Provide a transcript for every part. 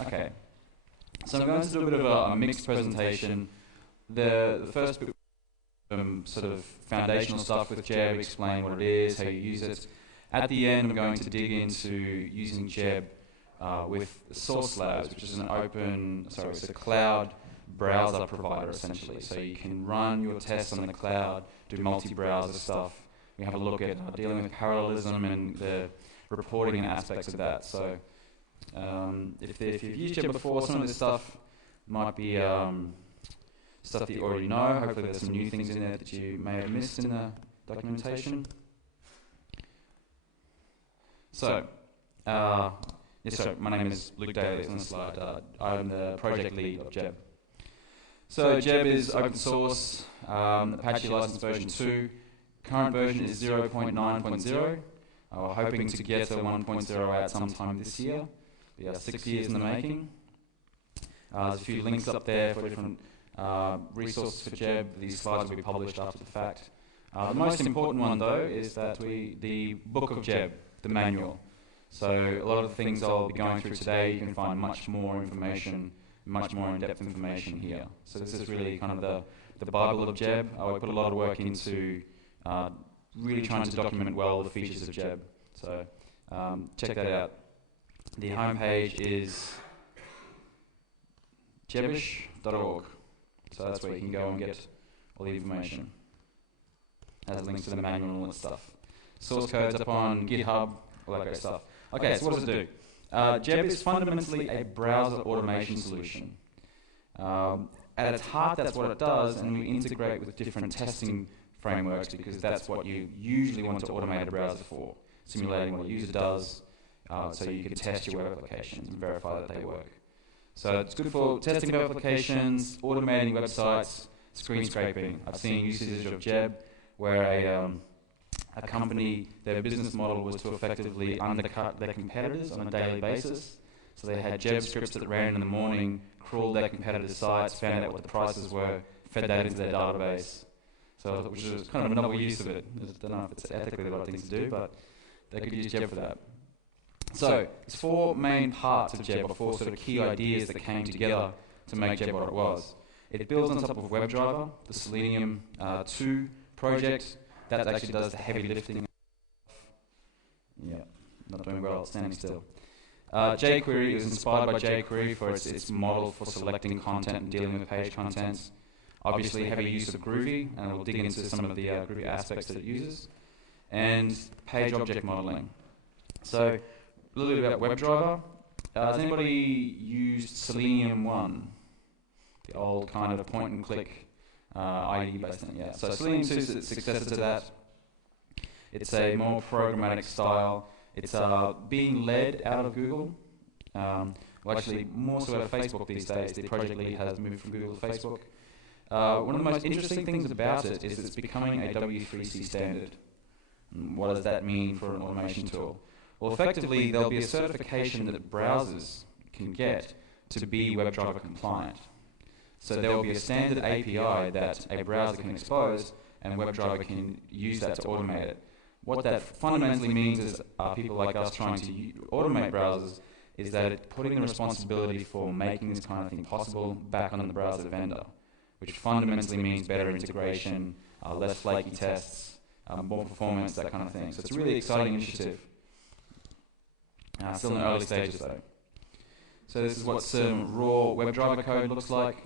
Okay. So I'm going to do a bit of a mixed presentation. The first bit, sort of foundational stuff with Jeb, explain what it is, how you use it. At the end, I'm going to dig into using Jeb with Source Labs, which is it's a cloud browser provider essentially. So you can run your tests on the cloud, do multi-browser stuff. We have a look at dealing with parallelism and the reporting and aspects of that. So if you've used Jeb before, some of this stuff might be stuff that you already know. Hopefully there's some new things in there that you may have missed in the documentation. So, my name is Luke Daly, it's on the slide. I'm the project lead of Jeb. So Jeb is open source, Apache license version 2. Current version is 0.9.0. We're hoping to get a 1.0 out sometime this year. We are 6 years in the making. There's a few links up there for different resources for Jeb. These slides will be published after the fact. The most important one, though, is that the book of Jeb, the manual. So a lot of the things I'll be going through today, you can find much more information, much more in-depth information here. So this is really kind of the Bible of Jeb. I put a lot of work into really trying to document well the features of Jeb. So check that out. The homepage is jebish.org. So that's where you can go and get all the information. Has links to the manual and all that stuff. Source code's up on GitHub, all that great stuff. Okay, so what does it do? Jeb is fundamentally a browser automation solution. At its heart, that's what it does, and we integrate with different testing frameworks because that's what you usually want to automate a browser for, simulating what a user does, so you can test your web applications and verify that they work. So it's good for testing web applications, automating websites, screen scraping. I've seen usage of Jeb where a company, their business model was to effectively undercut their competitors on a daily basis. So they had Jeb scripts that ran in the morning, crawled their competitors' sites, found out what the prices were, fed that into their database. So, which is kind of a novel use of it. I don't know if it's ethically the right thing to do, but they could use Jeb for that. So, there's four main parts of Jeb, or four sort of key ideas that came together to make Jeb what it was. It builds on top of WebDriver, the Selenium 2 project. That actually does the heavy lifting. Yeah, not doing well, standing still. jQuery is inspired by jQuery for its model for selecting content and dealing with page contents. Obviously, heavy use of Groovy, and we'll dig into some of the Groovy aspects that it uses. And page object modeling. So, a little bit about WebDriver. Has anybody used Selenium 1? The old kind of point and click IDE based thing, yeah. So Selenium 2 is its successor to that. It's a more programmatic style. It's being led out of Google. Well, actually, more so out of Facebook these days. The project lead has moved from Google to Facebook. One of the most interesting things about it is it's becoming a W3C standard. What does that mean for an automation tool? Well, effectively, there'll be a certification that browsers can get to be WebDriver compliant. So there will be a standard API that a browser can expose, and WebDriver can use that to automate it. What that fundamentally means is people like us trying to automate browsers is that it's putting the responsibility for making this kind of thing possible back on the browser vendor, which fundamentally means better integration, less flaky tests, more performance, that kind of thing. So it's a really exciting initiative. Still in the early stages though. So this is what some raw WebDriver code looks like.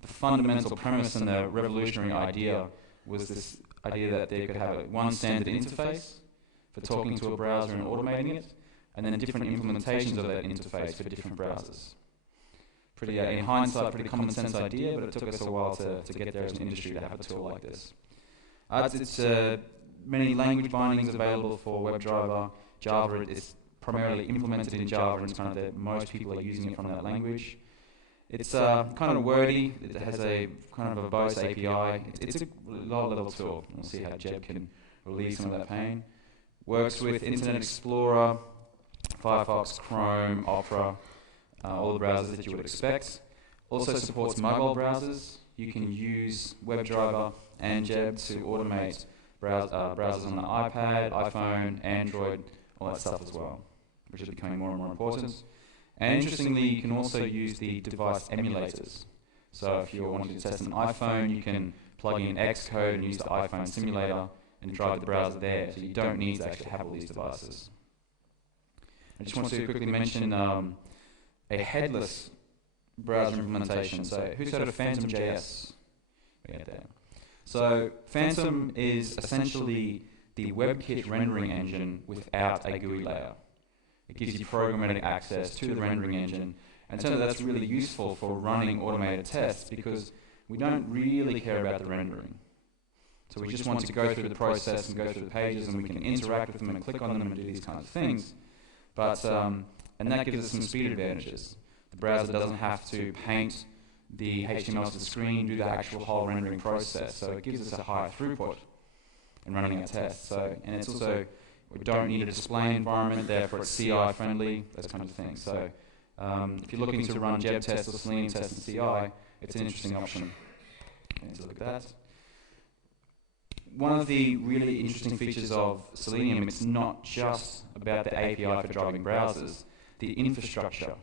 The fundamental premise and the revolutionary idea was this idea that they could have one standard interface for talking to a browser and automating it, and then different implementations of that interface for different browsers. Pretty, in hindsight, pretty common sense idea, but it took us a while to get there as an industry to have a tool like this. It's many language bindings available for WebDriver. Java is primarily implemented in Java, and it's kind of that most people are using it from that language. It's kind of wordy. It has a kind of a verbose API. It's a low-level tool. We'll see how Jeb can relieve some of that pain. Works with Internet Explorer, Firefox, Chrome, Opera, all the browsers that you would expect. Also supports mobile browsers. You can use WebDriver and Jeb to automate browsers on the iPad, iPhone, Android, all that stuff as well, which is becoming more and more important. And interestingly, you can also use the device emulators. So if you're wanting to test an iPhone, you can plug in Xcode and use the iPhone simulator and drive the browser there. So you don't need to actually have all these devices. I just want to quickly mention a headless browser implementation. So who's heard of Phantom.js? Right there. So Phantom is essentially the WebKit rendering engine without a GUI layer. It gives you programmatic access to the rendering engine, and turns out that's really useful for running automated tests because we don't really care about the rendering. So we just want to go through the process and go through the pages, and we can interact with them and click on them and do these kinds of things. But and that gives us some speed advantages. The browser doesn't have to paint the HTML to the screen, do the actual whole rendering process. So it gives us a higher throughput in running our tests. So, and it's also, we don't need a display environment, therefore it's CI friendly, those kinds of things. So if you're looking to run Jeb tests or Selenium tests in CI, it's an interesting option. Okay, so look at that. One of the really interesting features of Selenium, it's not just about the API for driving browsers, the infrastructure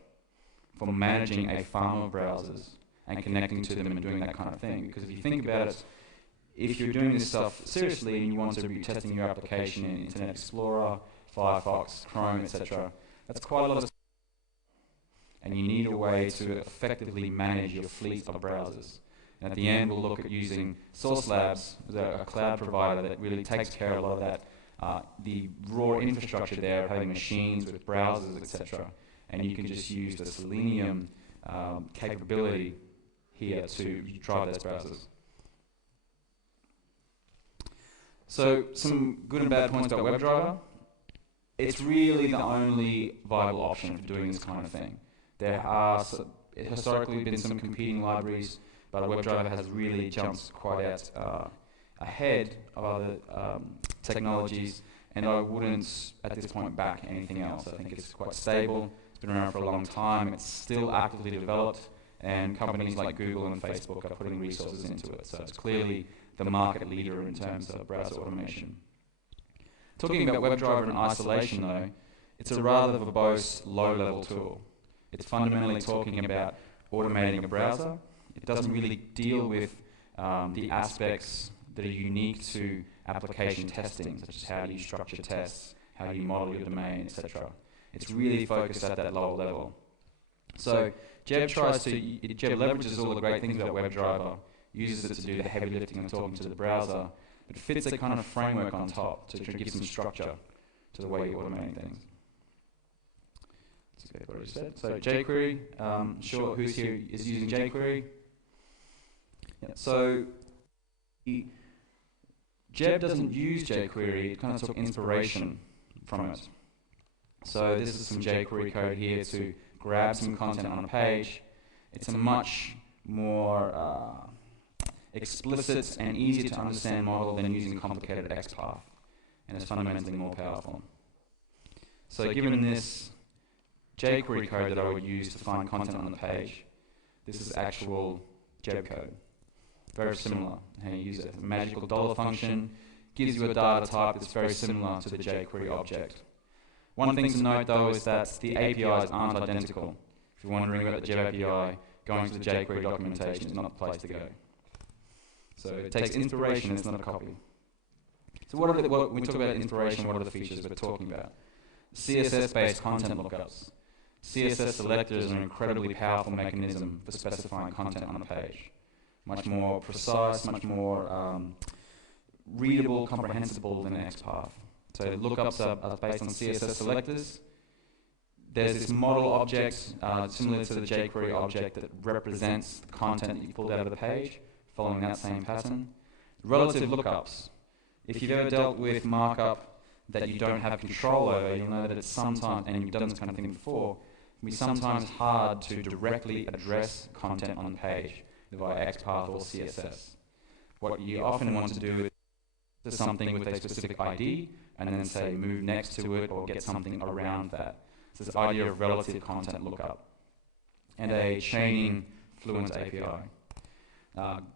for managing a farm of browsers and connecting to them and doing that kind of thing. Because if you think about it, if you're doing this stuff seriously and you want to be testing your application in Internet Explorer, Firefox, Chrome, etc., that's quite a lot of, and you need a way to effectively manage your fleet of browsers. And at the end, we'll look at using Source Labs, a cloud provider that really takes care of a lot of that, the raw infrastructure there of having machines with browsers, etc. And you can just use the Selenium capability here to drive those browsers. So some good and bad points about WebDriver. It's really the only viable option for doing this kind of thing. There are historically been some competing libraries, but WebDriver has really jumped quite out ahead of other technologies, and I wouldn't at this point back anything else. I think it's quite stable, it's been around for a long time, it's still actively developed, and companies like Google and Facebook are putting resources into it. So it's clearly the market leader in terms of browser automation. Talking about WebDriver in isolation though, it's a rather verbose, low-level tool. It's fundamentally talking about automating a browser. It doesn't really deal with the aspects that are unique to application testing, such as how do you structure tests, how do you model your domain, etc. It's really focused at that lower level. So Jeb leverages all the great things about WebDriver, uses it to do the heavy lifting and talking to the browser, but fits a kind of framework on top to give some structure to the way you're automating things. That's what I already said. So jQuery, sure, who's here is using jQuery? Yeah, so Jeb doesn't use jQuery, it kind of took inspiration from it. So this is some jQuery code here to grab some content on a page. It's a much more explicit and easier to understand model than using complicated XPath, and it's fundamentally more powerful. So given this jQuery code that I would use to find content on the page, this is actual Jeb code. Very similar how you use it. A magical dollar function gives you a data type that's very similar to the jQuery object. One thing to note though is that the APIs aren't identical. If you're wondering about the Jeb API, going to the jQuery documentation is not the place to go. So it takes inspiration, it's not a copy. So when we talk about inspiration, what are the features we're talking about? CSS-based content lookups. CSS selectors are an incredibly powerful mechanism for specifying content on a page. Much more precise, much more readable, comprehensible than XPath. So lookups are based on CSS selectors. There's this model object, similar to the jQuery object, that represents the content that you pulled out of the page, following that same pattern. Relative lookups. If you've ever dealt with markup that you don't have control over, you'll know that it's sometimes, and you've done this kind of thing before, it can be sometimes hard to directly address content on the page via XPath or CSS. What you often want to do is something with a specific ID, and then say move next to it or get something around that. So this idea of relative content lookup. And a chaining fluent API.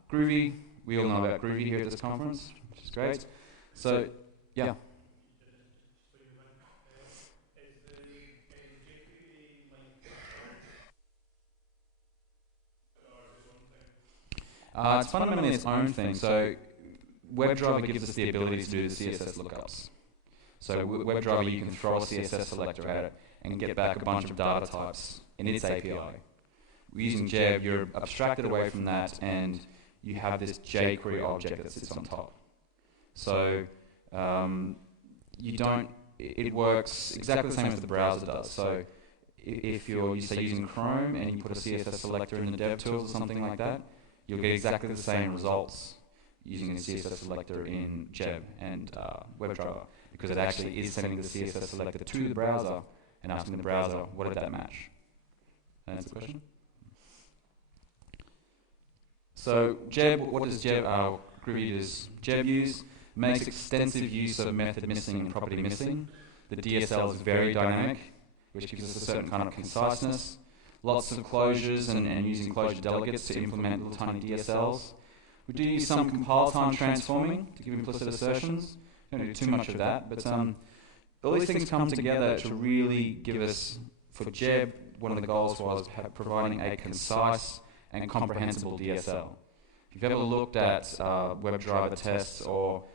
Groovy, we all know about Groovy here at this conference, which is great. So, yeah. It's fundamentally its own thing. So WebDriver gives us the ability to do the CSS lookups. So WebDriver, you can throw a CSS selector at it and get back a bunch of data types in its API. Using Jeb, you're abstracted away from that, and you have this jQuery object that sits on top. So you don't. It works exactly the same as the browser does. So if you're using Chrome and you put a CSS selector in the DevTools or something like that, you'll get exactly the same results using the CSS selector in Jeb and WebDriver, because it actually is sending the CSS selector to the browser and asking the browser, what did that match? That's the question. So Jeb, what does Jeb, Groovy does Jeb use? Makes extensive use of method missing and property missing. The DSL is very dynamic, which gives us a certain kind of conciseness. Lots of closures and using closure delegates to implement little tiny DSLs. We do use some compile time transforming to give implicit assertions. Don't do too much of that, but all these things come together to really give us, for Jeb, one of the goals was providing a concise and comprehensible DSL. If you've ever looked at WebDriver tests or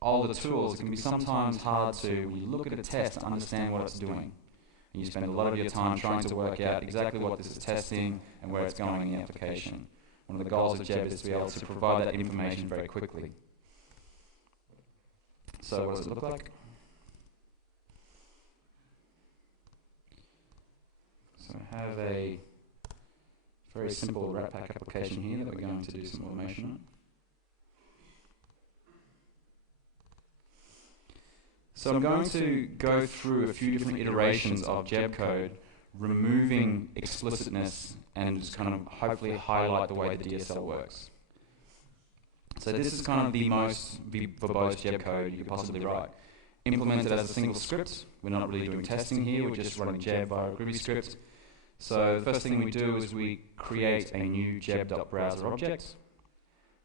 older tools, it can be sometimes hard to, when you look at a test, to understand what it's doing. And you spend a lot of your time trying to work out exactly what this is testing and where it's going in the application. One of the goals of Jeb is to be able to provide that information very quickly. So what does it look like? So I have a very simple Ratpack application here that we're going to do some automation on. So I'm going to go through a few different iterations of Jeb code, removing explicitness and just kind of hopefully highlight the way the DSL works. So this is kind of the most verbose Jeb code you could possibly write. Implemented as a single script. We're not really doing testing here, we're just running Jeb via a Groovy script. So the first thing we do is we create a new jeb.browser object.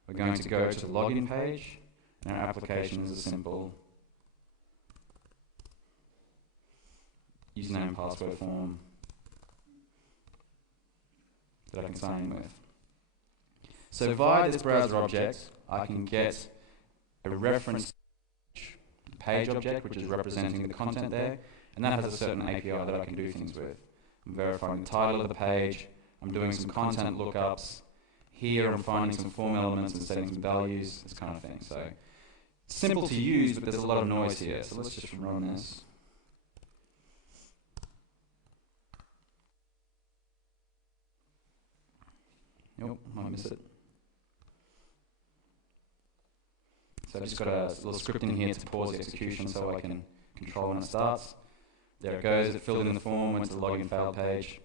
We're going to go to the login page, and our application is a simple username and password form that I can sign in with. So via this browser object, I can get a reference page object, which is representing the content there, and that has a certain API that I can do things with. I'm verifying the title of the page, I'm doing some content lookups. Here I'm finding some form elements and setting some values, this kind of thing. So it's simple to use, but there's a lot of noise here. So let's just run this. Nope, might miss it. So I've just got a little script in here to pause the execution so I can control when it starts. There it goes, it filled in the form, went to the login fail page,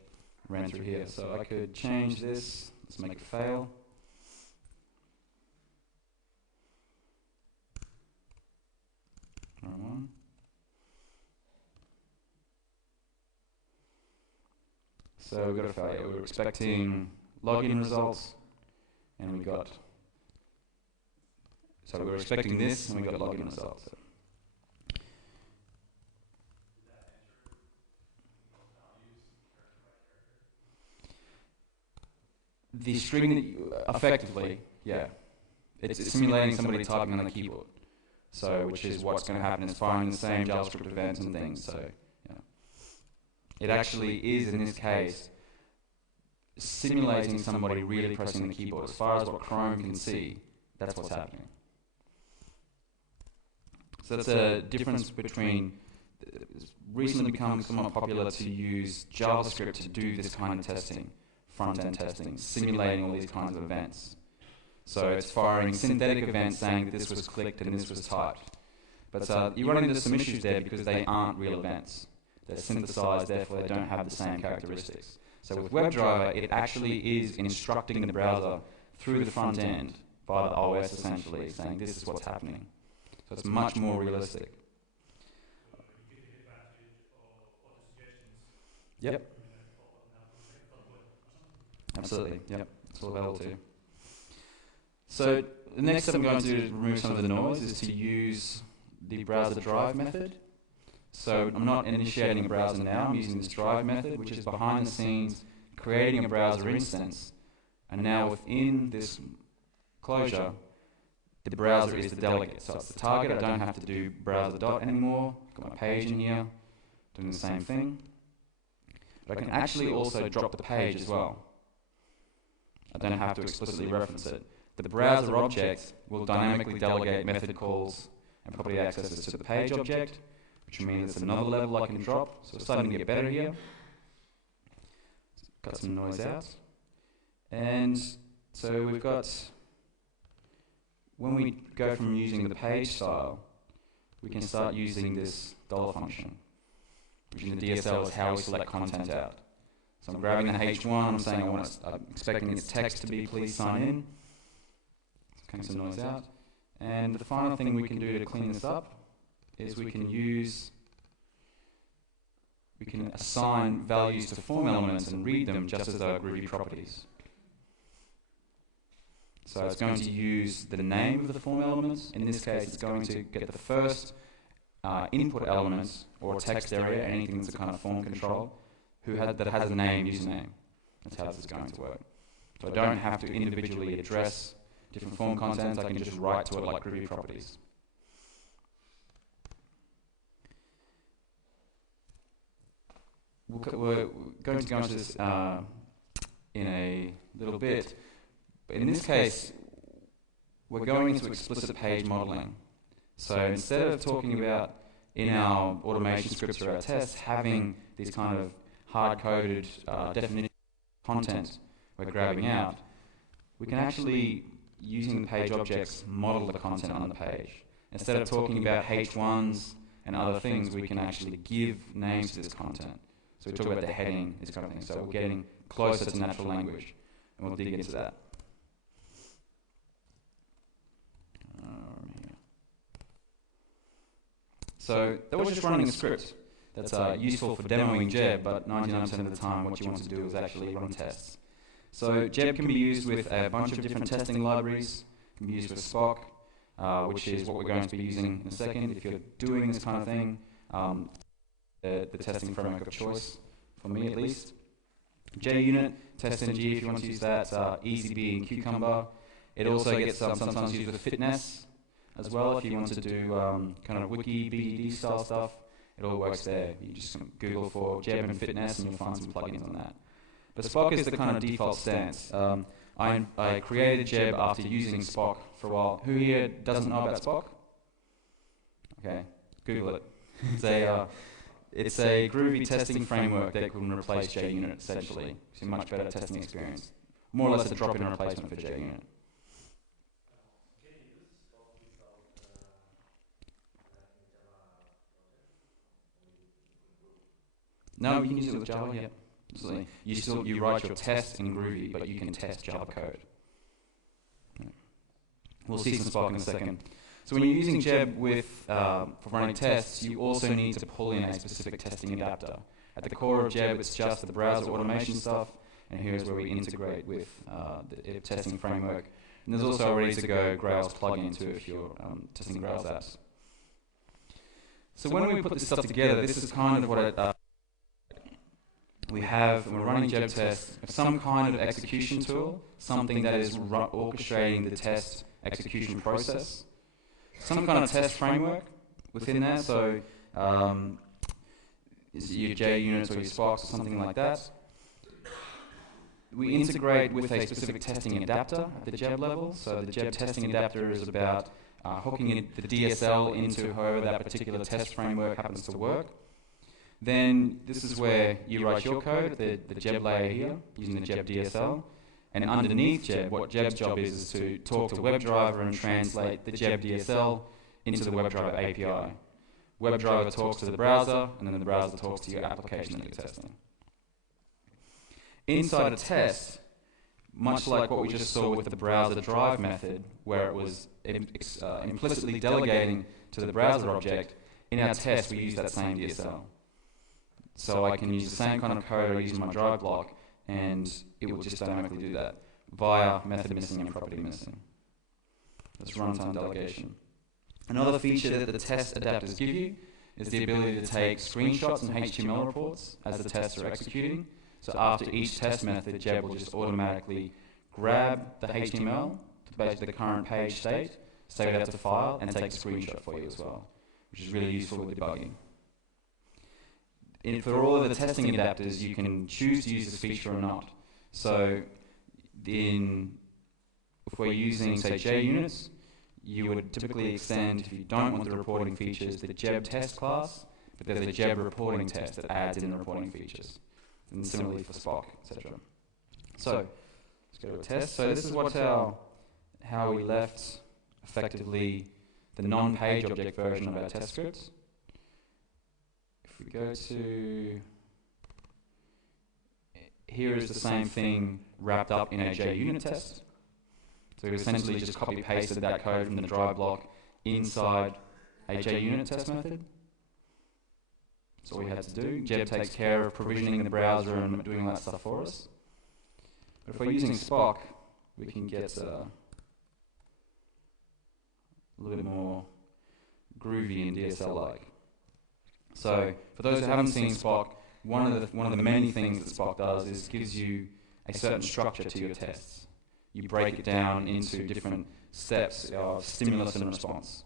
ran through here. So I could change this, let's make it fail. Wrong one. So we've got a failure. We're expecting login results, and we got, so we were expecting this, and we got login results. The string that you, effectively, yeah, it's simulating somebody typing on the keyboard. So, which is what's going to happen, it's firing the same JavaScript events and things. So, yeah. It actually is, in this case, simulating somebody really pressing the keyboard. As far as what Chrome can see, that's what's happening. So that's a difference between, it's recently become somewhat popular to use JavaScript to do this kind of testing, front-end testing, simulating all these kinds of events. So it's firing synthetic events saying that this was clicked and this was typed. But you run into some issues there because they aren't real events. They're synthesized, therefore they don't have the same characteristics. So with WebDriver, it actually is instructing the browser through the front end via the OS essentially, saying this is what's happening. So it's much more realistic. Yep. Absolutely, yep. It's all available to you. So the next step I'm going to do to remove some of the noise is to use the browser drive method. So I'm not initiating a browser now, I'm using this drive method, which is behind the scenes creating a browser instance And now within this closure, the browser is the delegate. So it's the target. I don't have to do browser dot anymore. I've got my page in here, doing the same thing. But I can actually also drop the page as well. I don't have to explicitly reference it. The browser object will dynamically delegate method calls and property accesses to the page object, which means it's another level I can drop. So it's starting to get better here. Cut some noise out. And so we've got, when we go from using the page style, we can start using this dollar function, which in the DSL is how we select content out. So I'm grabbing the H1, I'm saying I'm expecting its text to be please sign in. Cutting some noise out. And the final thing we can do to clean this up is we can assign values to form elements and read them just as though Groovy properties. So it's going to use the name of the form elements. In this case, it's going to get the first input element or text area, anything that's a kind of form control, that has a name, username. That's how this is going to work. So I don't have to individually address different form contents. I can just write to it like Groovy properties. We're going to go into this in a little bit. But in this case, we're going into explicit page modeling. So instead of talking about in our automation scripts or our tests having these kind of hard-coded definition content we're grabbing out, we can actually, using the page objects, model the content on the page. Instead of talking about H1s and other things, we can actually give names to this content. So we talk about the heading, this kind of thing. So we're getting closer to natural language, and we'll dig into that. So that was just running a script that's useful for demoing Jeb, but 99% of the time what you want to do is actually run tests. So Jeb can be used with a bunch of different testing libraries. It can be used with Spock, which is what we're going to be using in a second. If you're doing this kind of thing, the testing framework of choice, for me at least. JUnit, TestNG if you want to use that, EasyB and Cucumber. It also gets sometimes used with Fitness as well if you want to do kind of wiki, BDD style stuff. It all works there. You just Google for Jeb and Fitness and you'll find some plugins on that. But Spock is the kind of default stance. I created Jeb after using Spock for a while. Who here doesn't know about Spock? Okay, Google it. It's a Groovy testing framework that can replace JUnit essentially. It's a much better testing experience. More or less a drop-in replacement for JUnit. No, you can use it with Java, yeah. Absolutely. You write your tests in Groovy, but you can test Java code. Yeah. We'll see some Spock in a second. So when you're using Jeb for running tests, you also need to pull in a specific testing adapter. At the core of Jeb, it's just the browser automation stuff, and here's where we integrate with the testing framework. And there's also a ready-to-go Grails plugin too if you're testing Grails apps. So when we put this stuff together, this is kind of what we have, when we're running Jeb tests, some kind of execution tool, something that is orchestrating the test execution process. Some kind of test framework within there, so is your JUnits or your Sparks or something like that. We integrate with a specific testing adapter at the Jeb level. So the Jeb testing adapter is about hooking in the DSL into however that particular test framework happens to work. Then this is where you write your code, the Jeb layer here, using the Jeb DSL. And underneath Jeb, what Jeb's job is to talk to WebDriver and translate the Jeb DSL into the WebDriver API. WebDriver talks to the browser, and then the browser talks to your application that you're testing. Inside a test, much like what we just saw with the browser drive method, where it was implicitly delegating to the browser object, in our test we use that same DSL. So I can use the same kind of code I use in my drive block, and it will just dynamically do that via method missing and property missing. That's runtime delegation. Another feature that the test adapters give you is the ability to take screenshots and HTML reports as the tests are executing. So after each test method, Jeb will just automatically grab the HTML to basically the current page state, save it out to file, and take a screenshot for you as well, which is really useful with debugging. For all of the testing adapters, you can choose to use this feature or not. So if we're using, say, JUnits, you would typically extend, if you don't want the reporting features, the Jeb test class, but there's a Jeb reporting test that adds in the reporting features. And similarly for Spock, etc. So, let's go to a test. So this is how we left, effectively, the non-page object version of our test scripts. If we go to... Here is the same thing wrapped up in a JUnit test. So we essentially just copy-pasted that code from the drive block inside a JUnit test method. That's all we had to do. Jeb takes care of provisioning in the browser and doing all that stuff for us. But if we're using Spock, we can get a little bit more groovy and DSL-like. So for those who haven't seen Spock, one of the many things that Spock does is gives you a certain structure to your tests. You break it down into different steps of stimulus and response.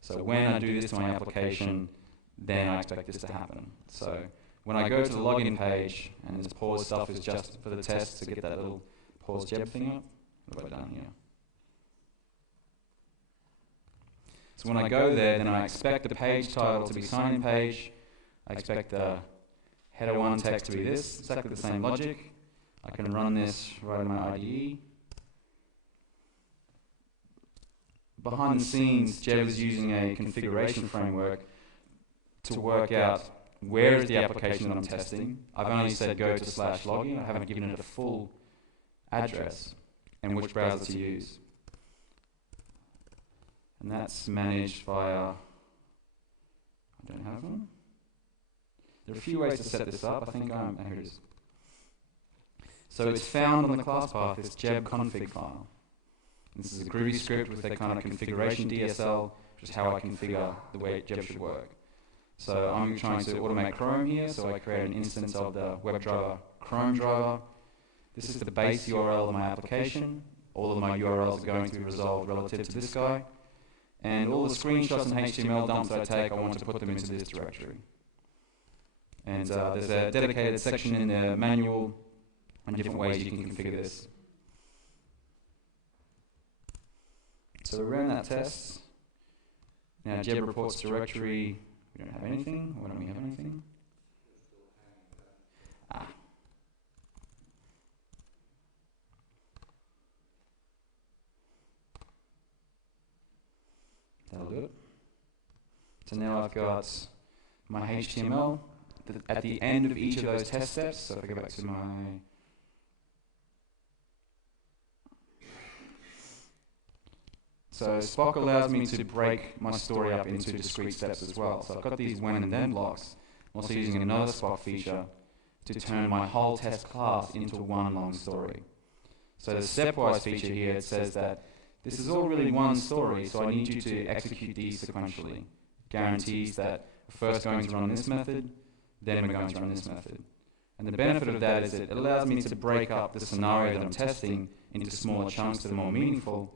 So when I do this to my application, then I expect this to happen. So when I go to the login page, and this pause stuff is just for the test to get that little pause Jeb thing up. What have I done here? So when I go there, then I expect the page title to be sign-in page. I expect the header 1 text to be this, exactly the same logic. I can run this right in my IDE. Behind the scenes, Jeb is using a configuration framework to work out where is the application that I'm testing. I've only said go to /login. I haven't given it a full address and which browser to use. And that's managed via, I don't have one. There are a few ways to set this up. I think here it is. So it's found on the class path, this Jeb config file. This is a Groovy script with a kind of configuration DSL, which is how I configure the way Jeb should work. So I'm trying to automate Chrome here, so I create an instance of the WebDriver Chrome driver. This is the base URL of my application. All of my URLs are going to be resolved relative to this guy. And all the screenshots and HTML dumps that I take, I want to put them into this directory. And there's a dedicated section in the manual on different ways you can configure this. So we ran that test. Now Jeb reports directory, we don't have anything. Why don't we have anything? That'll do it. So now I've got my HTML. At the end of each of those test steps, so if I go back to my... So Spock allows me to break my story up into discrete steps as well. So I've got these when and then blocks. I'm also using another Spock feature to turn my whole test class into one long story. So the stepwise feature here, it says that this is all really one story, so I need you to execute these sequentially. It guarantees that we're first going to run this method, then we're going to run this method. And the benefit of that is it allows me to break up the scenario that I'm testing into smaller chunks that are more meaningful,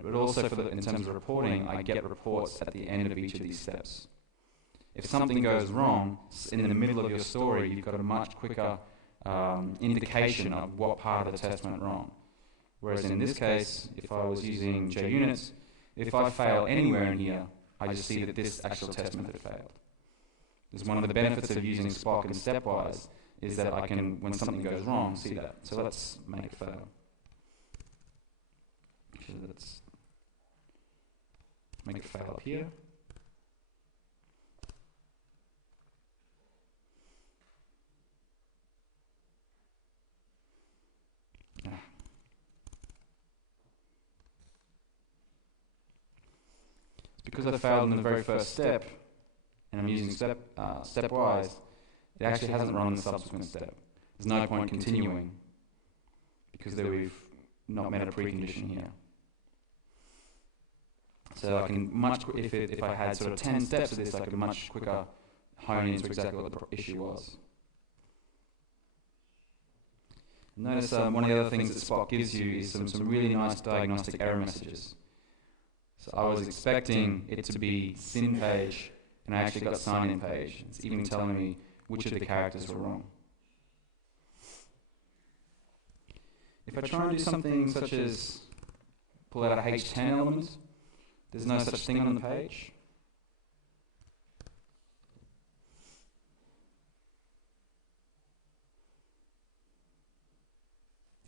but also in terms of reporting, I get reports at the end of each of these steps. If something goes wrong in the middle of your story, you've got a much quicker indication of what part of the test went wrong. Whereas in this case, if I was using JUnits, if I fail anywhere in here, I just see that this actual test method failed. Because one of the benefits of using Spock and stepwise is that I can, when something goes wrong, see that. So let's make it fail. Actually, let's make it fail up here. Because I failed in the very first step, and I'm using stepwise, it actually hasn't run the subsequent step. There's no point continuing, because we've not met a precondition here. So I can if I had sort of 10 steps of this, I could much quicker hone into exactly what the issue was. Notice one of the other things that Spot gives you is some really nice diagnostic error messages. So I was expecting it to be sin page, and I actually got sign in page. It's even telling me which of the characters were wrong. If I try and do something such as pull out a H10 element, there's no such thing on the page.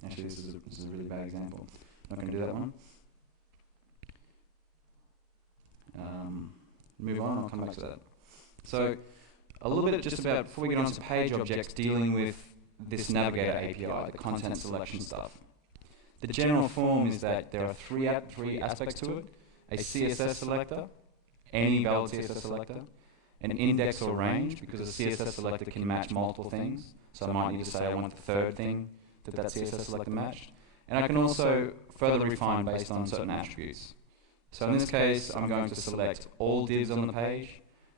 Actually, this is a really bad example. I'm not going to do that one. Move on, I'll come back to that. So, a little bit just about, before we get on to page objects, dealing with this Navigator API, the content selection stuff. The general form is that there are three aspects to it: a CSS selector, any valid CSS selector, an index or range, because a CSS selector can match multiple things. So I might need to say I want the third thing that CSS selector matched. And I can also further refine based on certain attributes. So in this case, I'm going to select all divs on the page,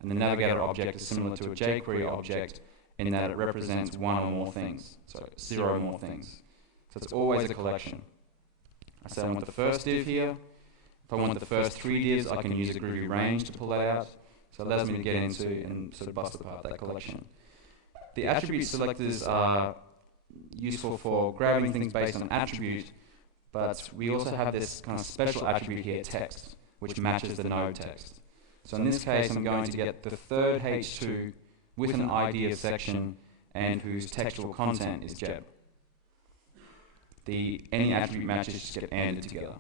and the Navigator object is similar to a jQuery object in that it represents one or more things, so 0 or more things. So it's always a collection. I say I want the first div here. If I want the first 3 divs, I can use a Groovy range to pull that out. So it allows me to get into and sort of bust apart that collection. The attribute selectors are useful for grabbing things based on attribute, but we also have this kind of special attribute here, text, which matches the node text. So in this case, I'm going to get the third H2 with an ID of section and whose textual content is Jeb. Any attribute matches just get ANDed together.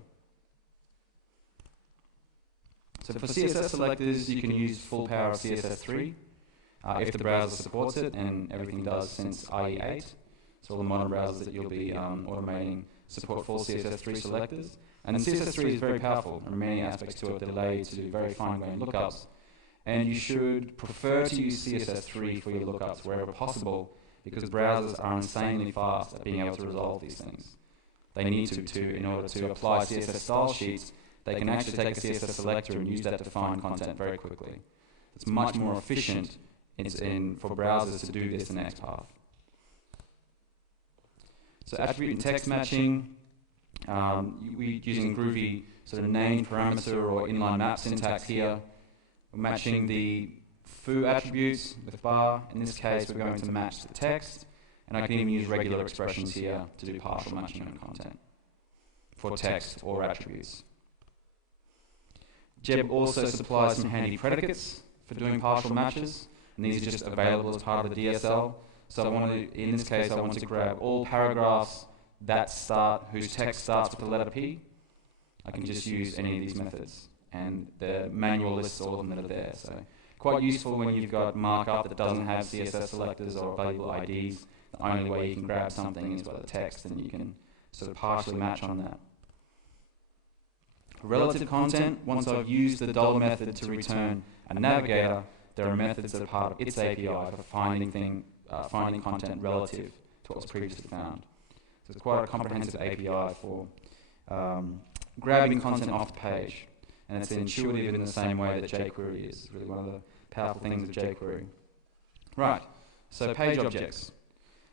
So for CSS selectors, you can use full power of CSS3 if the browser supports it, and everything does since IE8. So all the modern browsers that you'll be automating support full CSS3 selectors. And CSS3 is very powerful. There are many aspects to it that allow you to do very fine-grained lookups. And you should prefer to use CSS3 for your lookups wherever possible, because browsers are insanely fast at being able to resolve these things. They need to in order to apply CSS style sheets. They can actually take a CSS selector and use that to find content very quickly. It's much more efficient for browsers to do this in XPath. So attribute and text matching, we're using Groovy sort of name parameter or inline map syntax here. We're matching the foo attributes with bar. In this case, we're going to match the text, and I can even use regular expressions here to do partial matching on content for text or attributes. Jeb also supplies some handy predicates for doing partial matches, and these are just available as part of the DSL. So I want to, in this case, I want to grab all paragraphs whose text starts with the letter P. I can just use any of these methods, and the manual lists all of them that are there. So quite useful when you've got markup that doesn't have CSS selectors or valuable IDs. The only way you can grab something is by the text, and you can sort of partially match on that. Relative content, once I've used the dollar method to return a navigator, there are methods that are part of its API for finding content relative to what was previously found. So it's quite a comprehensive API for grabbing content off the page, and it's intuitive in the same way that jQuery is. Really one of the powerful things of jQuery. Right, so page objects.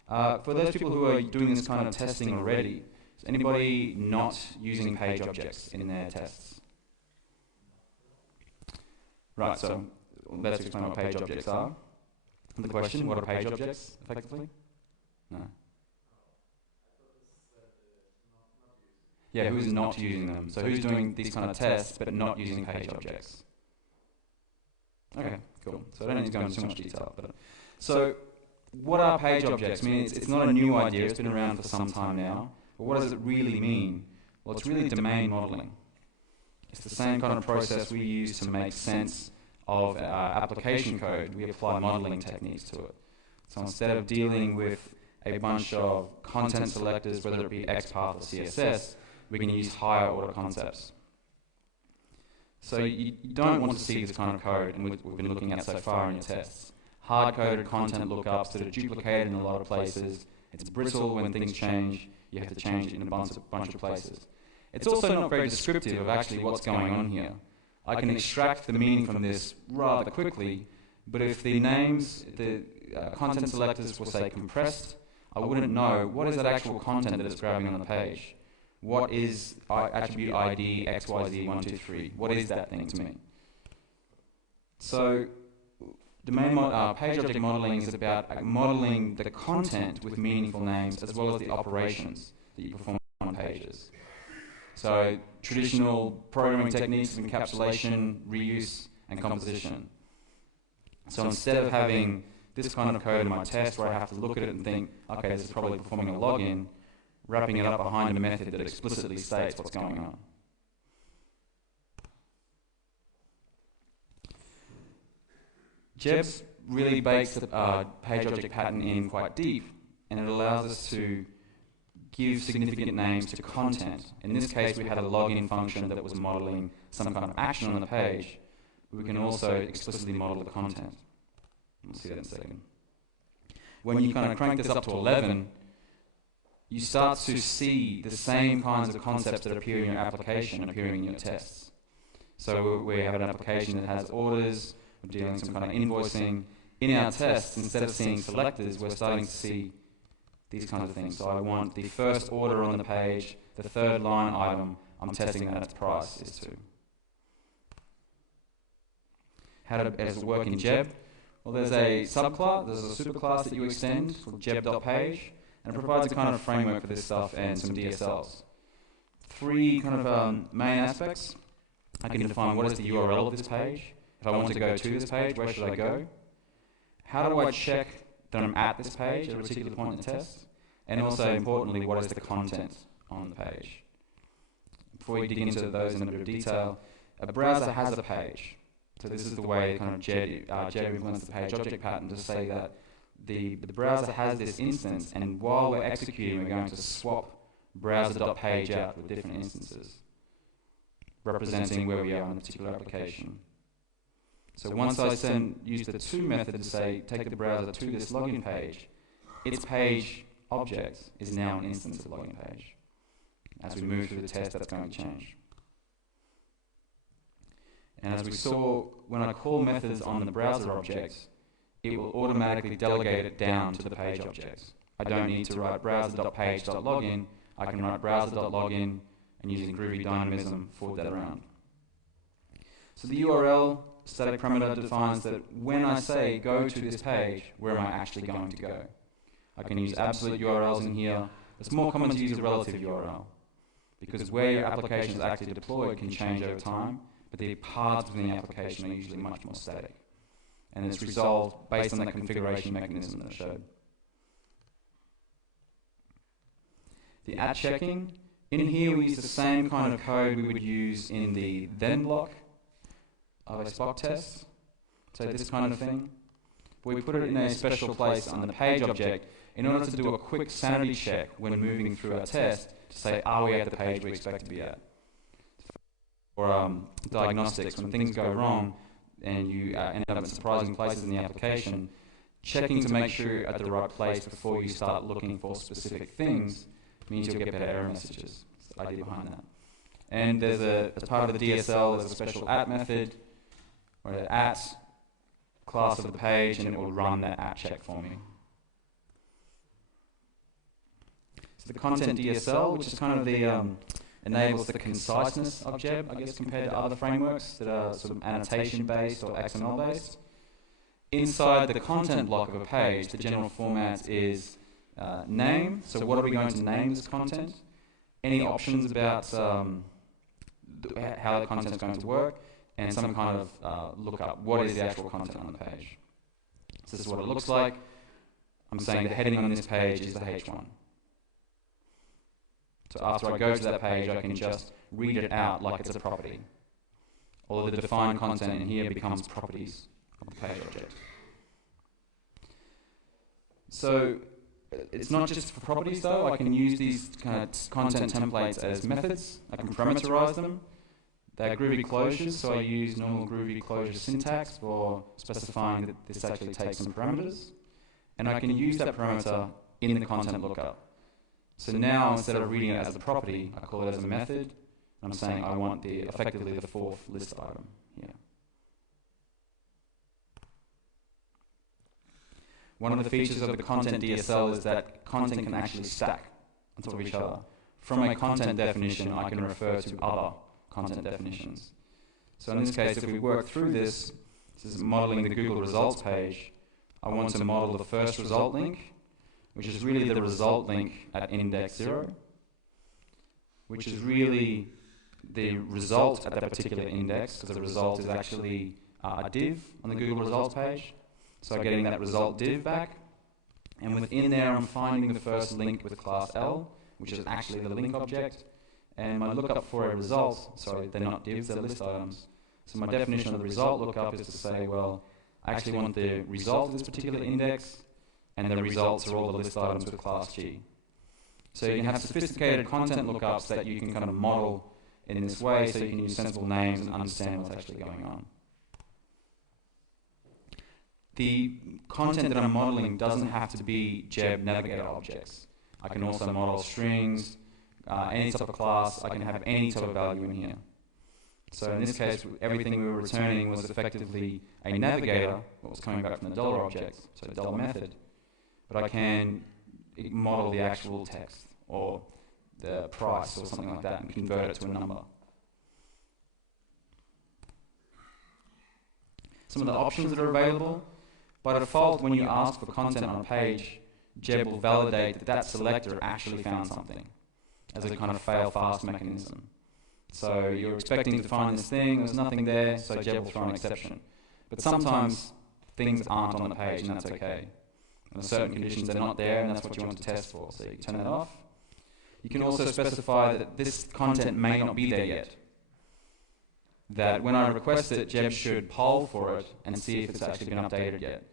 For those people who are doing this kind of testing already, is anybody not using page objects in their tests? Right, so let's explain what page objects are. The question, what are page objects, effectively? No. Yeah, who's not using them? So who's doing these kind of tests but not using page objects? Okay, cool. So I don't need to go into too much detail. So what are page objects? I mean, it's not a new idea. It's been around for some time now. But what does it really mean? Well, it's really domain modeling. It's the same kind of process we use to make sense of application code. We apply modeling techniques to it. So instead of dealing with a bunch of content selectors, whether it be XPath or CSS, we can use higher order concepts. So you don't want to see this kind of code, and we've been looking at so far in your tests. Hard-coded content lookups that are duplicated in a lot of places. It's brittle when things change. You have to change it in a bunch of places. It's also not very descriptive of actually what's going on here. I can extract the meaning from this rather quickly, but if the names, the content selectors will say compressed, I wouldn't know what is that actual content that it's grabbing on the page. What is attribute ID XYZ123? What is that thing to me? So domain page object modeling is about modeling the content with meaningful names as well as the operations that you perform on pages. So traditional programming techniques of encapsulation, reuse, and composition. So instead of having this kind of code in my test where I have to look at it and think, okay, this is probably performing a login, wrapping it up behind a method that explicitly states what's going on. Jeb's really bakes the page object pattern in quite deep, and it allows us to give significant names to content. In this case, we had a login function that was modeling some kind of action on the page, but we can also explicitly model the content. We'll see that in a second. When you kind of crank this up to 11, you start to see the same kinds of concepts that appear in your application appearing in your tests. So we have an application that has orders, we're dealing with some kind of invoicing. In our tests, instead of seeing selectors, we're starting to see these kinds of things. So I want the first order on the page, the third line item, I'm testing that its price is 2. How does it work in Jeb? Well, there's a subclass, there's a superclass that you extend called jeb.page, and it provides a kind of framework for this stuff and some DSLs. 3 kind of main aspects. I can define what is the URL of this page. If I want to go to this page, where should I go? How do I check that I'm at this page at a particular point in the test? And also, importantly, what is the content on the page? Before we dig into those in a bit of detail, a browser has a page. So this is the way kind of Jeb implements the page object pattern to say that the browser has this instance, and while we're executing, we're going to swap browser.page out with different instances, representing where we are in a particular application. So once I use the to method to say, take the browser to this login page, its page object is now an instance of the login page. As we move through the test, that's going to change. And as we saw, when I call methods on the browser object, it will automatically delegate it down to the page object. I don't need to write browser.page.login. I can write browser.login and using Groovy dynamism forward that around. So the URL static parameter defines that when I say go to this page, where am I actually going to go? I can use absolute URLs in here. It's more common to use a relative URL because where your application is actually deployed can change over time, but the paths within the application are usually much more static. And it's resolved based on that configuration mechanism that I showed. The at checking, in here we use the same kind of code we would use in the then block of a Spock test. So this kind of thing. We put it in a special place on the page object in order to do a quick sanity check when moving through our test to say, are we at the page we expect to be at? Or diagnostics, when things go wrong and you end up in surprising places in the application, checking to make sure you're at the right place before you start looking for specific things means you'll get better error messages. That's the idea behind that. And there's as part of the DSL, there's a special at method, or an at class of the page, and it will run that at check for me. So the content DSL, which is kind of the enables the conciseness of Jeb, I guess, compared to other frameworks that are sort of annotation-based or XML-based. Inside the content block of a page, the general format is name. So what are we going to name this content? Any options about how the content is going to work, and some kind of lookup. What is the actual content on the page? So this is what it looks like. I'm saying the heading on this page is the H1. So after I go to that page, I can just read it out like it's a property. All of the defined content in here becomes properties of the page object. So it's not just for properties though. I can use these kind of content templates as methods. I can parameterize them. They're Groovy closures, so I use normal Groovy closure syntax for specifying that this actually takes some parameters. And I can use that parameter in the content lookup. So now, instead of reading it as a property, I call it as a method. I'm saying I want effectively the fourth list item here. one of the features of the content DSL is that content can actually stack on top of each other. From a content definition, I can refer to other content definitions. So in this case, if we work through this, this is modeling the Google results page. I want to model the first result link, which is really the result link at index 0, which is really the result at that particular index, because the result is actually a div on the Google results page. So I'm getting that result div back, and within there I'm finding the first link with class L, which is actually the link object, and my lookup for a result, sorry, they're not divs, they're list items. So my definition of the result lookup is to say, well, I actually want the result of this particular index, and the results are all the list items with class G. So you can have sophisticated content lookups that you can kind of model in this way, so you can use sensible names and understand what's actually going on. The content that I'm modeling doesn't have to be Jeb Navigator objects. I can also model strings, any type of class. I can have any type of value in here. So in this case, everything we were returning was effectively a navigator, what was coming back from the dollar object, so the dollar method. But I can model the actual text or the price or something like that and convert it to a number. Some of the options that are available. By default, when you ask for content on a page, Jeb will validate that that selector actually found something as a kind of fail-fast mechanism. So you're expecting to find this thing, there's nothing there, so Jeb will throw an exception. But sometimes things aren't on the page, and that's okay. Under certain conditions, they're not there, and that's what you want to test for. So you turn that off. You can also specify that this content may not be there yet. That when I request it, Jeb should poll for it and see if it's actually been updated yet.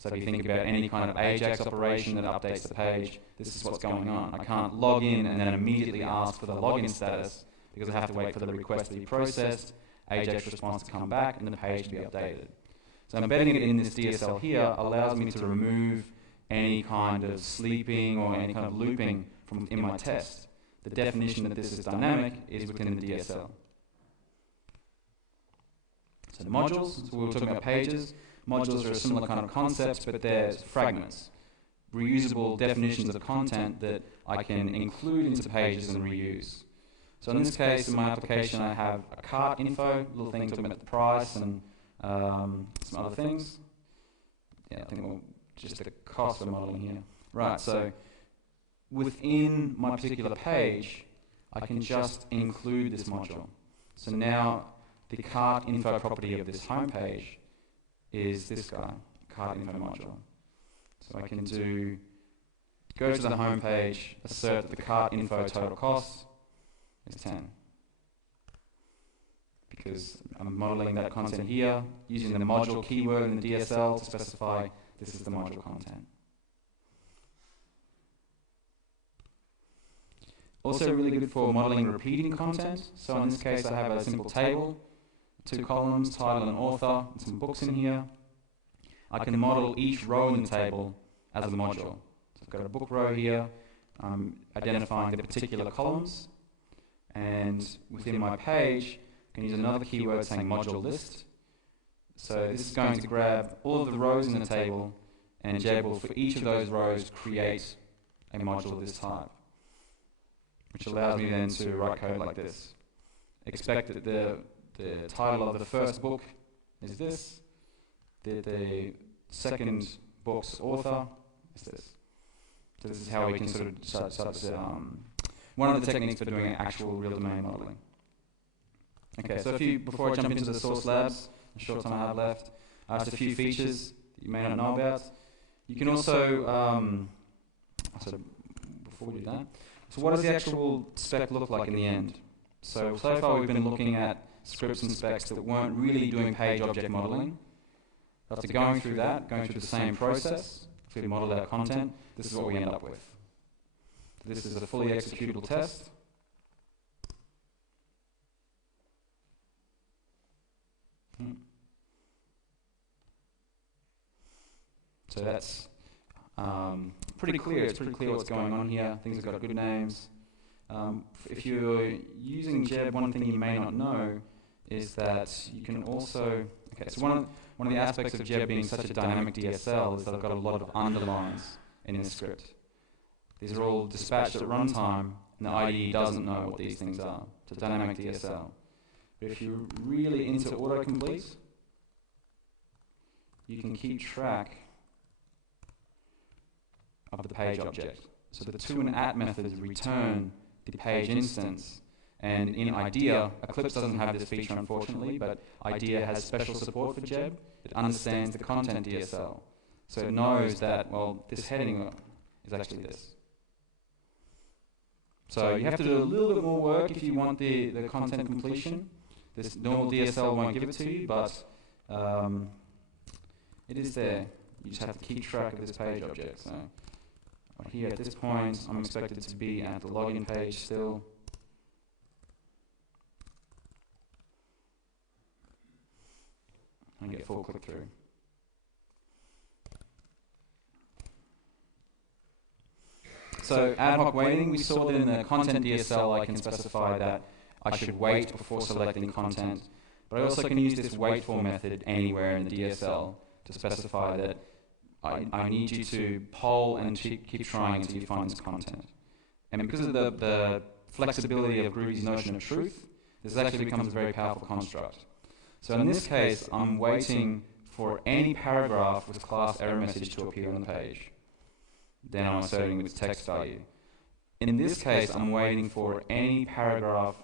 So if you think about any kind of AJAX operation that updates the page, this is what's going on. I can't log in and then immediately ask for the login status, because I have to wait for the request to be processed, AJAX response to come back, and the page to be updated. So embedding it in this DSL here allows me to remove any kind of sleeping or any kind of looping from within my test. The definition that this is dynamic is within the DSL. So the modules, so we were talking about pages. Modules are a similar kind of concept, but they're fragments, reusable definitions of content that I can include into pages and reuse. So in this case, in my application, I have a cart info, little thing talking about the price and some other things. Yeah, I think we'll just the cost we're modeling here. Right, so within my particular page, I can just include this module. So now the cart info property of this home page is this guy, cart info module. So I can go to the home page, assert that the cart info total cost is 10. Because I'm modeling that content here, using the module keyword in the DSL to specify this is the module content. Also really good for modeling repeating content. So in this case I have a simple table, 2 columns, title and author, and some books in here. I can model each row in the table as a module. So I've got a book row here, identifying the particular columns, and within my page I can use another keyword saying module list. So this is going to grab all of the rows in the table, and Jeb will for each of those rows create a module of this type, which allows me then to write code like this. Expect that the title of the first book is this, the second book's author is this. So this is how we can sort of start one of the techniques for doing actual real domain modeling. Okay, so before I jump into the source labs, the short time I have left, just a few features that you may not know about. You can also, before we do that, so what does the actual spec look like in the end? So far we've been looking at scripts and specs that weren't really doing page object modeling. After going through the same process, if we model our content, this is what we end up with. This is a fully executable test. So that's pretty clear. It's pretty clear what's going on here. Things have got good names. If you're using Jeb, one thing you may not know is that you can also... Okay, so one of the aspects of Jeb being such a dynamic DSL is that I've got a lot of underlines in the script. These are all dispatched at runtime, and the IDE doesn't know what these things are. It's a dynamic DSL. But if you're really into autocomplete, you can keep track of the page object. So the to and at methods return the page instance. And in IDEA, Eclipse doesn't have this feature unfortunately, but IDEA has special support for Jeb. It understands the content DSL. So it knows that, well, this heading is actually this. So you have to do a little bit more work if you want the content completion. This normal DSL won't give it to you, but it is there. You just have to keep track of this page object. So here at this point, I'm expected to be at the login page still. And get full click through. So ad hoc waiting, we saw that in the content DSL I can specify that I should wait before selecting content, but I also can use this wait for method anywhere in the DSL to specify that I need you to poll and keep trying until you find this content. And because of the flexibility of Groovy's notion of truth, this actually becomes a very powerful construct. So in this case, I'm waiting for any paragraph with class error message to appear on the page. Then I'm asserting its text value. In this case, I'm waiting for any paragraph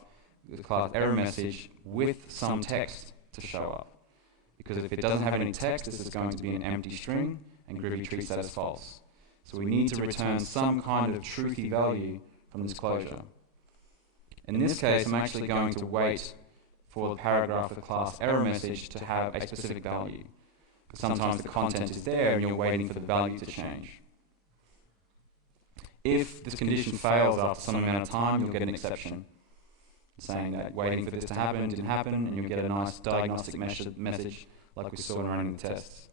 with class error message with some text to show up. Because if it doesn't have any text, this is going to be an empty string, and Groovy treats that as false. So we need to return some kind of truthy value from this closure. In this case, I'm actually going to wait for the paragraph with the class error message to have a specific value. Because sometimes the content is there and you're waiting for the value to change. If this condition fails after some amount of time, you'll get an exception saying that waiting for this to happen didn't happen, and you'll get a nice diagnostic message like we saw in running the tests.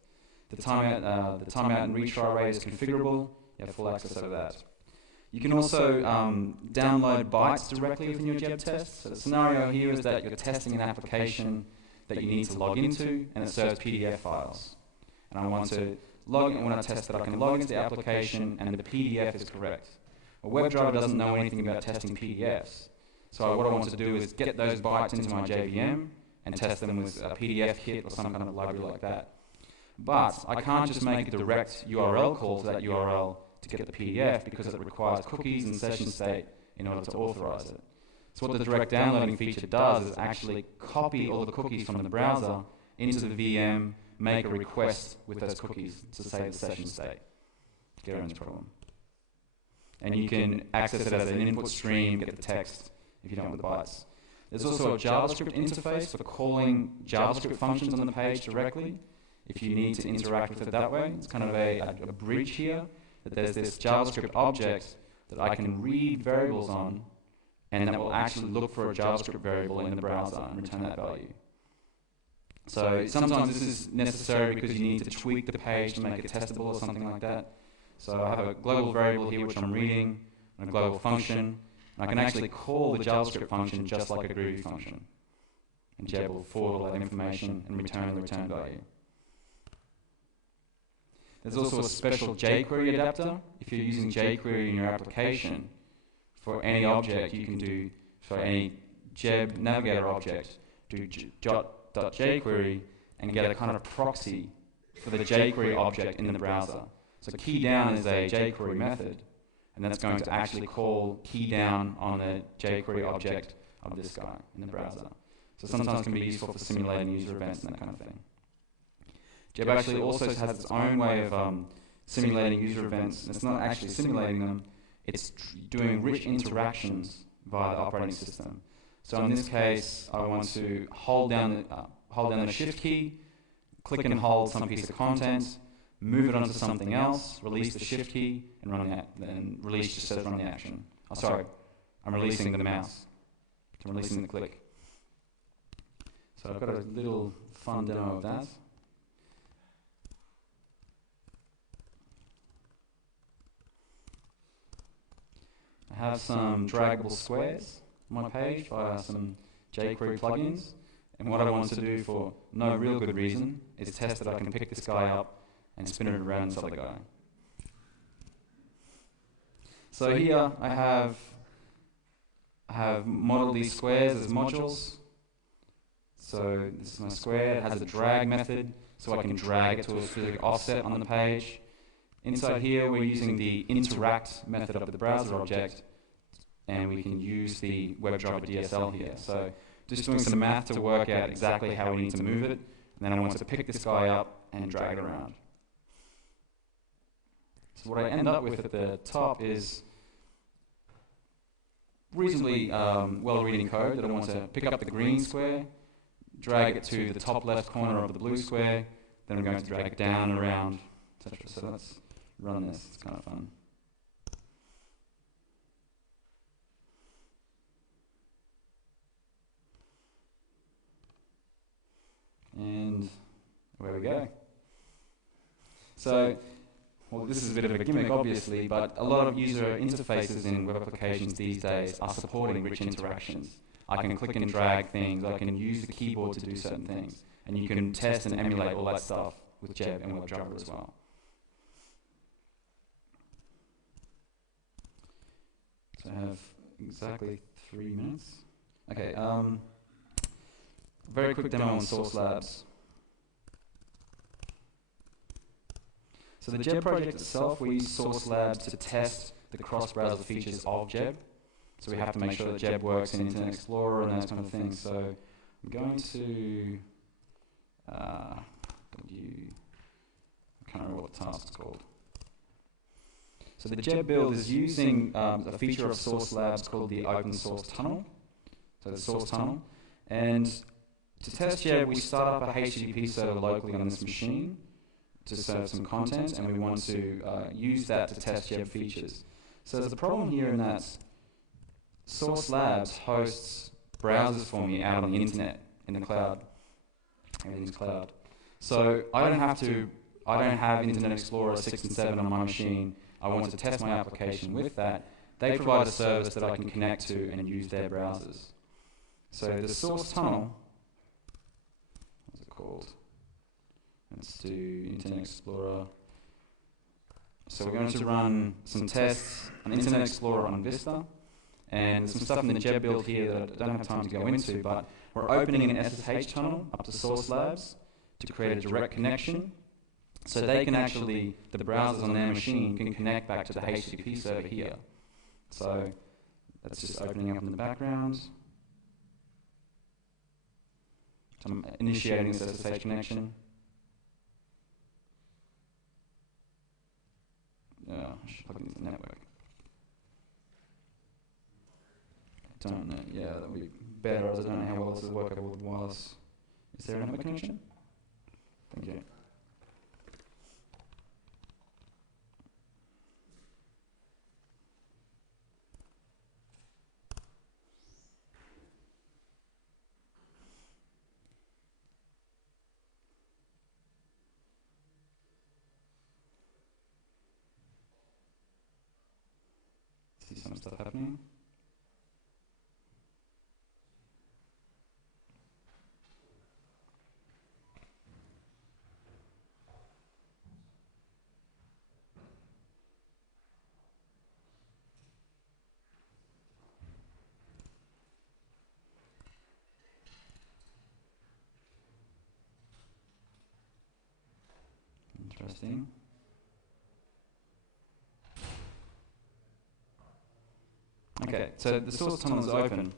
The timeout and retry rate is configurable. You have full access over that. You can also download bytes directly within your Jeb test. So the scenario here is that you're testing an application that you need to log into, and it serves PDF files. And I want to test that I can log into the application and the PDF is correct. A WebDriver doesn't know anything about testing PDFs. So what I want to do is get those bytes into my JVM and test them with a PDF kit or some kind of library like that. But I can't just make a direct URL call to that URL to get the PDF because it requires cookies and session state in order to authorize it. So what the direct downloading feature does is actually copy all the cookies from the browser into the VM, make a request with those cookies to save the session state. Get around this problem. And you can access it as an input stream, get the text if you don't want the bytes. There's also a JavaScript interface for calling JavaScript functions on the page directly if you need to interact with it that way. It's kind of a bridge here, that there's this JavaScript object that I can read variables on, and that will actually look for a JavaScript variable in the browser and return that value. So sometimes this is necessary because you need to tweak the page to make it testable or something like that. So I have a global variable here which I'm reading, and a global function. And I can actually call the JavaScript function just like a Groovy function. And Jeb will forward all that information and return the return value. There's also a special jQuery adapter. If you're using jQuery in your application, for any object you can do, for any Jeb Navigator object, do .jQuery and get a kind of proxy for the jQuery object in the browser. So key down is a jQuery method, and that's going to actually call key down on the jQuery object of this guy in the browser. So sometimes it can be useful for simulating user events and that kind of thing. Jeb actually also has its own way of simulating user events. And it's not actually simulating them, it's doing rich interactions via the operating system. So in this case, I want to hold down the shift key, click and hold some piece of content, move it onto something else, release the shift key, and run that. Then release just says run the action. Oh, sorry, I'm releasing the mouse. I'm releasing the click. So I've got a little fun demo of that. I have some draggable squares on my page via some jQuery plugins. And what I want to do for no real good reason is test that I can pick this guy up and spin it around this other guy. So here I have modeled these squares as modules. So this is my square. It has a drag method, so I can drag it to a specific offset on the page. Inside here, we're using the interact method of the browser object, and we can use the WebDriver DSL here. So just doing some math to work out exactly how we need to move it, and then I want to pick this guy up and drag it around. So what I end up with at the top is reasonably well-reading code that I want to pick up the green square, drag it to the top left corner of the blue square, then I'm going to drag it down, around, etc. So let's run this, it's kind of fun. And away we go. So, well, this is a bit of a gimmick, obviously, but a lot of user interfaces in web applications these days are supporting rich interactions. I can click and drag things, I can use the keyboard to do certain things, and you can test and emulate all that stuff with Jeb and WebDriver as well. So I have exactly 3 minutes. Okay, very quick demo on Source Labs. So the Jeb project itself, we use Source Labs to test the cross-browser features of Jeb. So we have to make sure that Jeb works in Internet Explorer and those kind of things. So I'm going to I can't remember what the task is called. So the Jeb build is using a feature of Source Labs called the open source tunnel. So the source tunnel. And to test Jeb, we start up a HTTP server locally on this machine to serve some content, and we want to use that to test Jeb features. So there's a problem here in that Source Labs hosts browsers for me out on the internet in the cloud. Everything's cloud. So I don't have Internet Explorer 6 and 7 on my machine. I want to test my application with that. They provide a service that I can connect to and use their browsers. So the source tunnel, what's it called? Let's do Internet Explorer. So we're going to run some tests on Internet Explorer on Vista, and some stuff in the Jeb build here that I don't have time to go into, but we're opening an SSH tunnel up to Source Labs to create a direct connection, so they can actually, the browsers on their machine can connect back to the HTTP server here. So that's just opening up in the background. So I'm initiating this SSH connection. I should plug into the network. I don't know. Yeah, that would be better, as I don't know how well this will work over with wireless. Is there a network connection? Thank you. See some stuff happening. Interesting. Okay, so the source tunnel is open.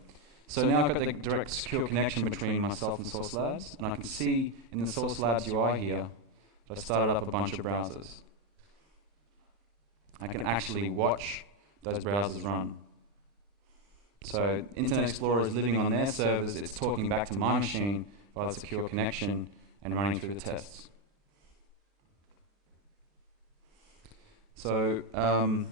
So now I've got the direct secure connection between myself and Source Labs, and I can see in the Source Labs UI here that I started up a bunch of browsers. I can actually watch those browsers run. So Internet Explorer is living on their servers, it's talking back to my machine via the secure connection and running through the tests. So I'm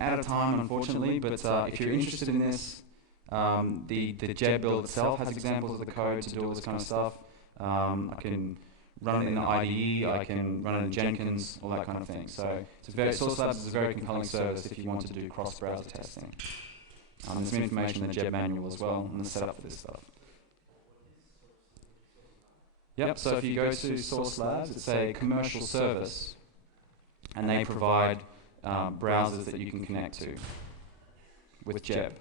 out of time, unfortunately, but if you're interested in this, the Jeb build itself has examples of the code to do all this kind of stuff. I can run it in the IDE, I can run it in Jenkins, all that kind of thing. So Source Labs is a very compelling service if you want to do cross-browser testing. There's some information in the Jeb manual as well on the setup for this stuff. Yep, so if you go to Source Labs, it's a commercial service, and they provide browsers that you can connect to with Jeb.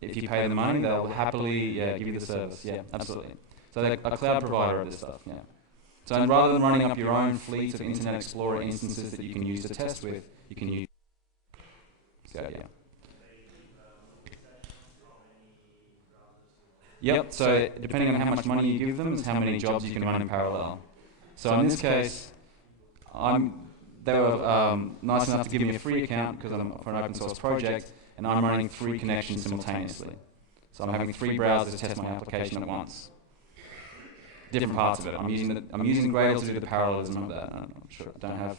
If you pay them money, they'll happily give you the service. Yeah, absolutely. So they're a cloud provider of this stuff. Yeah. So and rather than running up your own fleet of Internet Explorer instances that you can use to test with, you can use. So yeah. Yep. So depending on how much money you give them, is how many jobs you can run in parallel. So in this case, they were nice enough to give me a free account because I'm for an open source project, and I'm running 3 connections simultaneously. So I'm having 3 browsers test my application at once. Different parts of it. I'm using Gradle to do the parallelism of that. I'm sure I don't have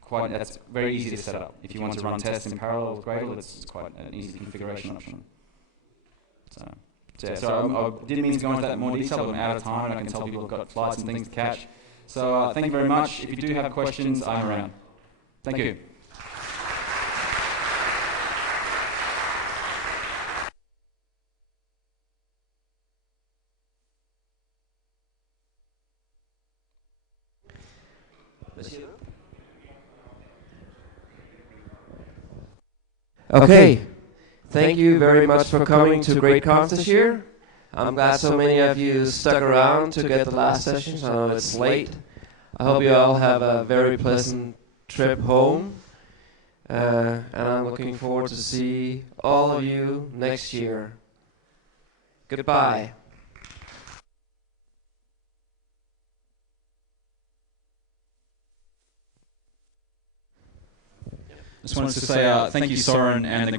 quite. That's very easy to set up. If you want to run tests in parallel with Gradle, it's quite an easy configuration option. So I didn't mean to go into that in more detail, but I'm out of time and I can tell people I've got flights and things to catch. So thank you very much. If you do have questions, I'm around. Thank you. Okay, thank you very much for coming to Great Conf this year. I'm glad so many of you stuck around to get the last sessions. I know it's late. I hope you all have a very pleasant trip home. And I'm looking forward to see all of you next year. Goodbye. Just wanted to say thank you, Soren, and the